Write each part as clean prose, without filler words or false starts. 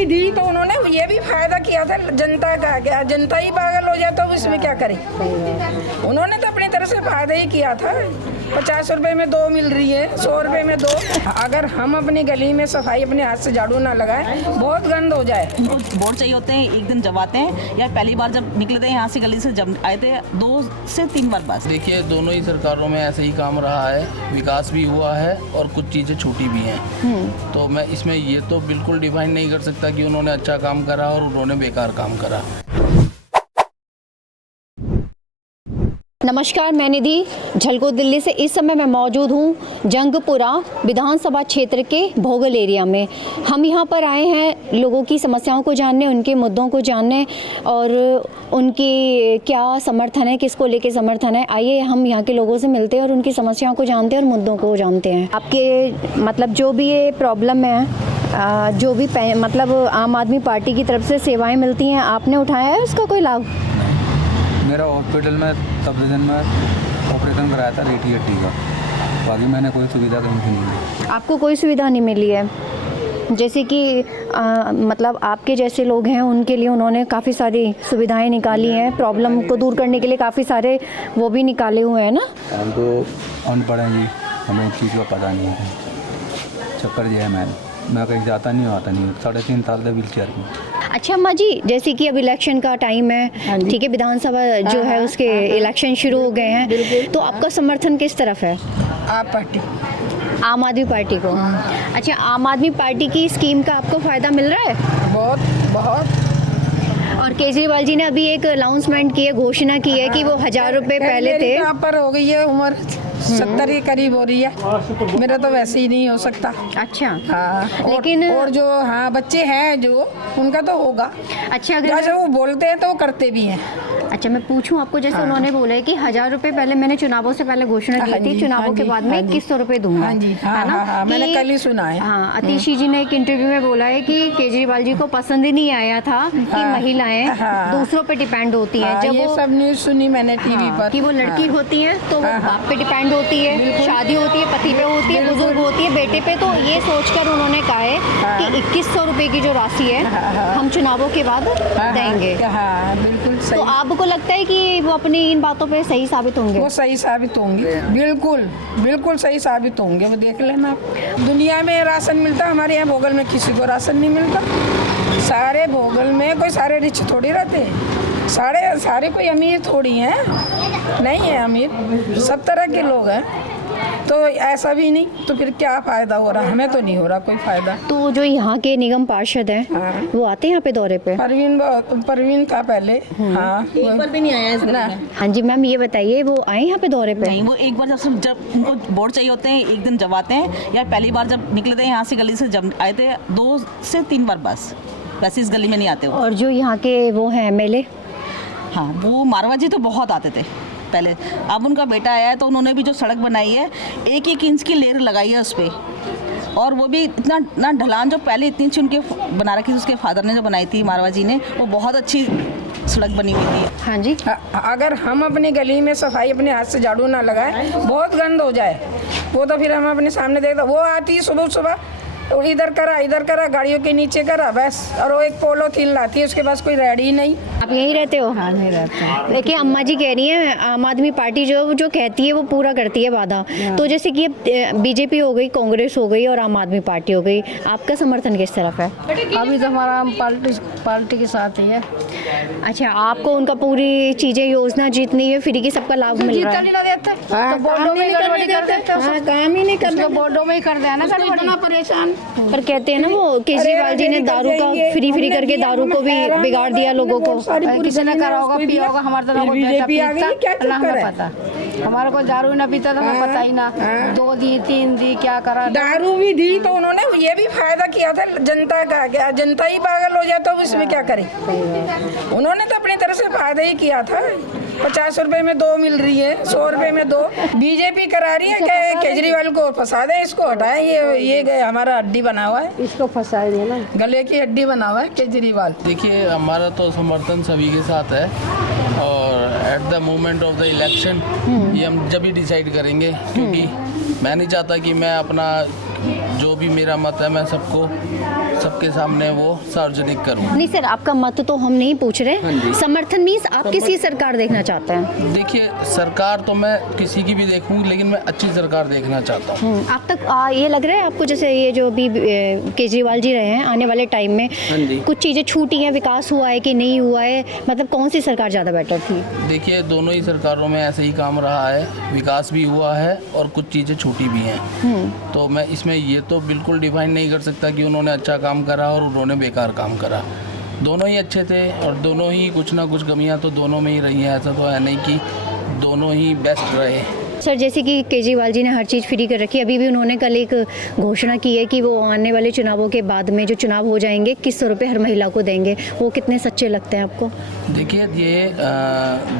भी दी तो उन्होंने ये भी फायदा किया था जनता का। क्या जनता ही पागल हो जाए तो इसमें क्या करे? उन्होंने तो अपनी तरफ से फायदा ही किया था। 50 रुपए में 2 मिल रही है, 100 रुपए में 2। अगर हम अपनी गली में सफाई अपने हाथ से झाड़ू ना लगाए, बहुत गंद हो जाए। वोट चाहिए होते हैं, एक दिन जब आते हैं या पहली बार जब निकले थे यहाँ से गली से, जब आए थे 2 से 3 बार बस। देखिए, दोनों ही सरकारों में ऐसे ही काम रहा है, विकास भी हुआ है और कुछ चीज़ें छूटी भी हैं। तो मैं इसमें ये तो बिल्कुल डिफाइन नहीं कर सकता कि उन्होंने अच्छा काम करा और उन्होंने बेकार काम करा। नमस्कार, मैं निधि झलको दिल्ली से। इस समय मैं मौजूद हूँ जंगपुरा विधानसभा क्षेत्र के भोगल एरिया में। हम यहाँ पर आए हैं लोगों की समस्याओं को जानने, उनके मुद्दों को जानने और उनकी क्या समर्थन है, किसको लेके समर्थन है। आइए हम यहाँ के लोगों से मिलते हैं और उनकी समस्याओं को जानते हैं और मुद्दों को जानते हैं। आपके मतलब जो भी ये प्रॉब्लम है, जो भी मतलब आम आदमी पार्टी की तरफ से सेवाएँ मिलती हैं, आपने उठाया है उसका कोई लाभ? मेरा हॉस्पिटल में सब दिन में ऑपरेशन कराया था रीढ़ की हड्डी का, बाकी मैंने कोई सुविधा कहीं से नहीं ली। आपको कोई सुविधा नहीं मिली है? जैसे कि मतलब आपके जैसे लोग हैं उनके लिए उन्होंने काफ़ी सारी सुविधाएं निकाली हैं, प्रॉब्लम को दूर करने के लिए काफ़ी सारे वो भी निकाले हुए हैं ना। हम तो अनपढ़ हैं जी, हमें इस चीज़ का पता नहीं है। चक्कर ये है, मैं कहीं जाता नहीं आता नहीं, 3.5 साल से व्हील चेयर में। अच्छा अम्मा जी, जैसे कि अब इलेक्शन का टाइम है, ठीक है, विधानसभा जो है उसके इलेक्शन शुरू हो गए हैं, तो आपका समर्थन किस तरफ है? आप पार्टी, आम आदमी पार्टी को। अच्छा, आम आदमी पार्टी की स्कीम का आपको फ़ायदा मिल रहा है? बहुत बहुत। और केजरीवाल जी ने अभी एक अनाउंसमेंट की है, घोषणा की है कि वो 1000 रुपये पहले थे। यहाँ पर हो गई है उम्र 70 के करीब हो रही है, मेरा तो वैसे ही नहीं हो सकता। अच्छा हाँ, लेकिन और जो हाँ बच्चे हैं जो उनका तो होगा। अच्छा, अगर जैसे वो बोलते हैं तो वो करते भी हैं। अच्छा मैं पूछूं आपको, जैसे उन्होंने बोला है कि 1000 रुपये पहले, मैंने चुनावों से पहले घोषणा की थी, चुनावों के बाद में 2100 रुपये दूंगा, हाँ जी, है ना? हाँ, मैंने कल ही सुना है। हाँ, अतिशी जी ने एक इंटरव्यू में बोला है कि केजरीवाल जी को पसंद ही नहीं आया था कि महिलाएं दूसरों पे डिपेंड होती हैं। जब ये सब न्यूज़ सुनी मैंने टीवी पर कि वो लड़की होती है तो वो बाप पे डिपेंड होती है, शादी होती है पति पे होती है, बुजुर्ग होती है बेटे पे। तो ये सोचकर उन्होंने कहा है कि 2100 रुपये की जो राशि है हम चुनावों के बाद देंगे। हाँ, बिल्कुल सही। तो आपको लगता है कि वो अपनी इन बातों पे सही साबित होंगे? वो सही साबित होंगे, बिल्कुल बिल्कुल सही साबित होंगे। वो देख लेना, दुनिया में राशन मिलता, हमारे यहाँ भोगल में किसी को राशन नहीं मिलता। सारे भोगल में कोई सारे रिच थोड़ी रहते हैं, सारे कोई अमीर थोड़ी हैं, नहीं है अमीर, सब तरह के लोग हैं। तो ऐसा भी नहीं, तो फिर क्या फ़ायदा हो रहा? हमें तो नहीं हो रहा कोई फ़ायदा। तो जो यहाँ के निगम पार्षद हैं वो आते हैं यहाँ पे दौरे पे? परवीन था पहले, हाँ, एक बार भी नहीं आया है ना। हाँ जी मैम, ये बताइए वो आए यहाँ पे दौरे पे? नहीं, वो एक बार जब उनको वोट चाहिए होते हैं, एक दिन जब आते हैं या पहली बार जब निकले थे यहाँ से गली से, जब आए थे 2 से 3 बार बस, वैसे इस गली में नहीं आते वो। और जो यहाँ के वो हैं MLA? हाँ, वो मारवा जी तो बहुत आते थे पहले। अब उनका बेटा आया है तो उन्होंने भी जो सड़क बनाई है 1-1 इंच की लेयर लगाई है उस पर, और वो भी इतना ना ढलान जो पहले इतनी अच्छी उनके बना रखी थी, उसके फादर ने जो बनाई थी मारवा जी ने, वो बहुत अच्छी सड़क बनी हुई थी। हाँ जी, अगर हम अपनी गली में सफाई अपने हाथ से झाड़ू ना लगाए, बहुत गंद हो जाए। वो तो फिर हम अपने सामने देखते, वो आती है सुबह तो इधर करा गाड़ियों के नीचे करा बस, और वो एक पोलोथीन लाती है, उसके पास कोई रेडी ही नहीं। आप यहीं रहते हो? हाँ, यहीं रहते हैं। देखिए अम्मा जी कह रही हैं आम आदमी पार्टी जो कहती है वो पूरा करती है वादा। तो जैसे कि बीजेपी हो गई, कांग्रेस हो गई और आम आदमी पार्टी हो गई, आपका समर्थन किस तरफ है? अभी तो हमारा पार्टी के साथ ही है। अच्छा, आपको उनका पूरी चीजें योजना जितनी है फ्री की सबका लाभ मिल रहा है? बोर्डों में काम ही नहीं करते, बोर्डों में ही कर देना, इतना परेशान। पर कहते हैं ना वो केजरीवाल जी ने दारू का फ्री करके दारू को भी बिगाड़ दिया लोगों को। किसी ने करा होगा, पिया होगा, हमारे तो ना बीजेपी आ गई, क्या चक्कर है? पता हमारे को दारू ना पीता तो हमें पता ही ना। 2 दी 3 दी क्या करा, दारू भी दी तो उन्होंने ये भी फायदा किया था जनता का। क्या जनता ही पागल हो जाए तो इसमें क्या करे? उन्होंने तो अपनी तरफ से फायदा ही किया था। 50 रुपए में 2 मिल रही है, 100 रुपए में 2। बीजेपी करा रही है कि केजरीवाल को फंसा दे, इसको हटाए, ये हमारा हड्डी बना हुआ है, इसको फंसा दे ना, गले की हड्डी बना हुआ है केजरीवाल। देखिए, हमारा तो समर्थन सभी के साथ है, और at the moment of the election ये हम जब ही डिसाइड करेंगे, क्योंकि मैं नहीं चाहता कि मैं अपना जो भी मेरा मत है मैं सबको सबके सामने वो सार्वजनिक करूँ। नहीं सर, आपका मत तो हम नहीं पूछ रहे, समर्थन मीन्स आप किसी सरकार देखना चाहते हैं? देखिए, सरकार तो मैं किसी की भी देखूँ, लेकिन मैं अच्छी सरकार देखना चाहता हूँ। आप तक ये लग रहा है आपको जैसे ये जो अभी केजरीवाल जी रहे हैं, आने वाले टाइम में कुछ चीज़ें छूटी हैं, विकास हुआ है कि नहीं हुआ है, मतलब कौन सी सरकार ज़्यादा बेटर थी? देखिए, दोनों ही सरकारों में ऐसे ही काम रहा है, विकास भी हुआ है और कुछ चीज़ें छूटी भी हैं। तो मैं इसमें ये तो बिल्कुल डिफाइन नहीं कर सकता कि उन्होंने अच्छा काम करा और उन्होंने बेकार काम करा। दोनों ही अच्छे थे और दोनों ही कुछ ना कुछ कमियां तो दोनों में ही रही हैं। ऐसा तो है नहीं कि दोनों ही बेस्ट रहे। सर, जैसे कि केजरीवाल जी ने हर चीज़ फ्री कर रखी है, अभी भी उन्होंने कल एक घोषणा की है कि वो आने वाले चुनावों के बाद में जो चुनाव हो जाएंगे 2100 रुपये हर महिला को देंगे। वो कितने सच्चे लगते हैं आपको? देखिए, ये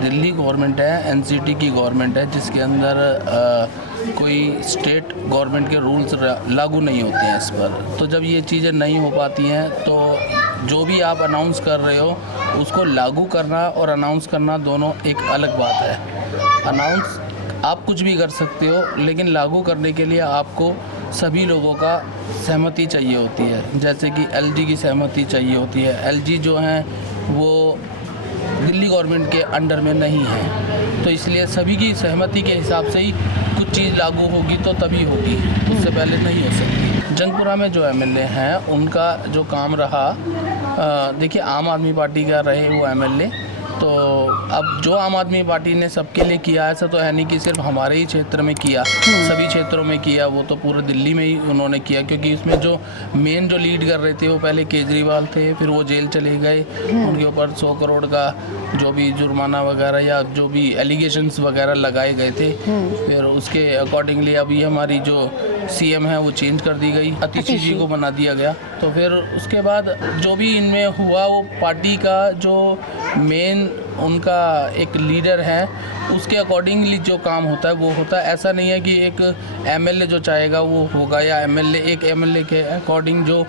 दिल्ली गवर्नमेंट है, एनसीटी की गवर्नमेंट है, जिसके अंदर कोई स्टेट गवर्नमेंट के रूल्स लागू नहीं होते हैं इस पर। तो जब ये चीज़ें नहीं हो पाती हैं तो जो भी आप अनाउंस कर रहे हो उसको लागू करना और अनाउंस करना दोनों एक अलग बात है। अनाउंस आप कुछ भी कर सकते हो, लेकिन लागू करने के लिए आपको सभी लोगों का सहमति चाहिए होती है। जैसे कि एलजी की सहमति चाहिए होती है। एलजी जो हैं वो दिल्ली गवर्नमेंट के अंडर में नहीं है, तो इसलिए सभी की सहमति के हिसाब से ही कुछ चीज़ लागू होगी तो तभी होगी, उससे पहले नहीं हो सकती। जंगपुरा में जो एमएलए हैं उनका जो काम रहा, देखिए आम आदमी पार्टी का रहे वो एमएलए, तो अब जो आम आदमी पार्टी ने सबके लिए किया, ऐसा तो है नहीं कि सिर्फ हमारे ही क्षेत्र में किया, सभी क्षेत्रों में किया। वो तो पूरे दिल्ली में ही उन्होंने किया, क्योंकि इसमें जो मेन जो लीड कर रहे थे वो पहले केजरीवाल थे, फिर वो जेल चले गए। उनके ऊपर 100 करोड़ का जो भी जुर्माना वगैरह या जो भी एलिगेशंस वगैरह लगाए गए थे, फिर उसके अकॉर्डिंगली अभी हमारी जो सीएम है वो चेंज कर दी गई, अतिशी जी को बना दिया गया। तो फिर उसके बाद जो भी इनमें हुआ वो पार्टी का जो मेन उनका एक लीडर है उसके अकॉर्डिंगली जो काम होता है वो होता है। ऐसा नहीं है कि एक एमएलए जो चाहेगा वो होगा, या एक एमएलए के अकॉर्डिंग जो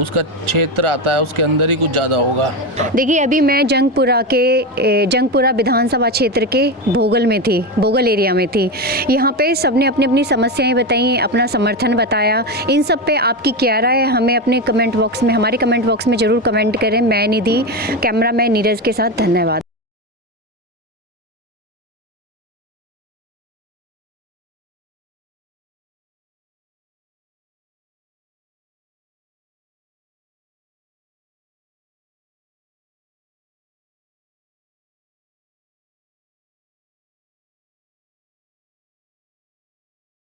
उसका क्षेत्र आता है उसके अंदर ही कुछ ज़्यादा होगा। देखिए, अभी मैं जंगपुरा विधानसभा क्षेत्र के भोगल में थी, भोगल एरिया में थी। यहाँ पे सबने अपनी अपनी समस्याएं बताई, अपना समर्थन बताया। इन सब पे आपकी क्या राय है? हमें अपने हमारे कमेंट बॉक्स में ज़रूर कमेंट करें। मैं निधि, कैमरामैन नीरज के साथ, धन्यवाद।